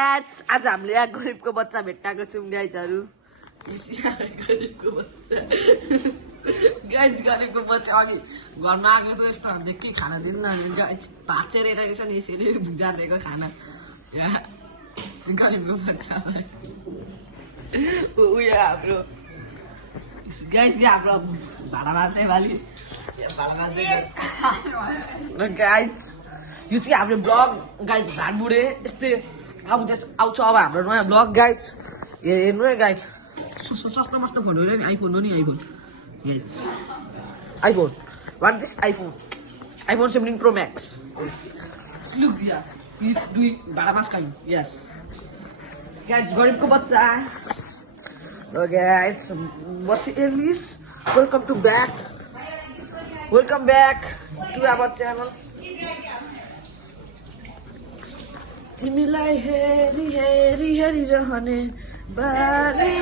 Guys आज हामीले यहाँ गरिबको बच्चा भेट्टाएको छौँ गाइजहरु गरिबको बच्चा गाइस गरिबको बच्चा अघि घरमा आएको त यस्तो देख के खाना दिनु न गाइस भात चेरेको छ नि यसरी भुजा दिएको खाना यहाँ गरिबको बच्चालाई उयो हाम्रो गाइस यहाँ हाम्रो भाडा मार्दै वाली भाडा मार्दै गाइस यो चाहिँ हाम्रो ब्लग गाइस भाड बुढे यस्तै आउँछ अब हाम्रो नयाँ ब्लग गाइस हेर्नु है गाइस सस्तो मस्तो फोन हो नि आइफोन हो नि iPhone what this iPhone 17 Pro Max look दिया इट्स डुइङ भाडा मास काइम यस गाइस गरिबको बच्चा Hello guys, what's Elise? Welcome back to our channel. तिमीलाई हेरी हेरी हेरी रहने बानी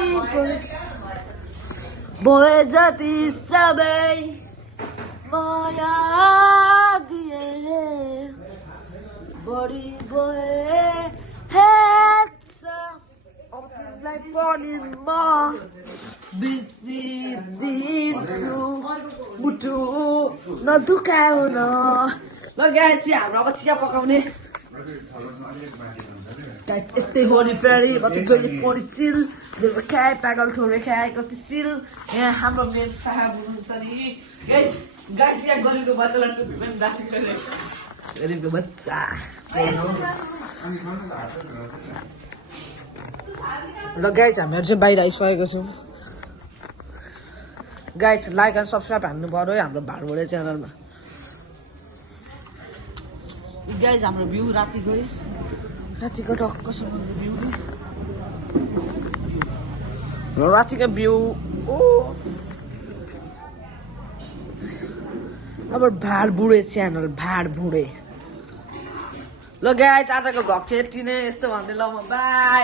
भए जति सबै माया दिए बढी भए अब तिमीलाई पनि म बिर्सिदिन्छु मुटु नदुखाउन ल गाइस चाहिँ हाम्रो अब चिया पकाउने यस्तै हो नि फेरि म त जहिले पनि चिल जहिले खाए पागल थोरै खाए कति सिल यहाँ हाम्रो मेन साहब हुनुहुन्छ नि गाइस यहाँ गरिबको बच्चालाई टुपी पनि राखेको गरिबको बच्चा ल गाइस हामीहरू चाहिँ बाहिर आइसकेको छौँ गाइस लाइक एन्ड सब्सक्राइब हान्नु पर्यो है हाम्रो भाडबोडे च्यानलमा गाइस हाम्रो भ्यू रातिको टक्कसम्म भ्यू रातिको भ्यू अब भाडबुडे च्यानल भाडबुडे ल गाइस आजको भ्लग चाहिँ यति नै यस्तो भन्दै ल म बाई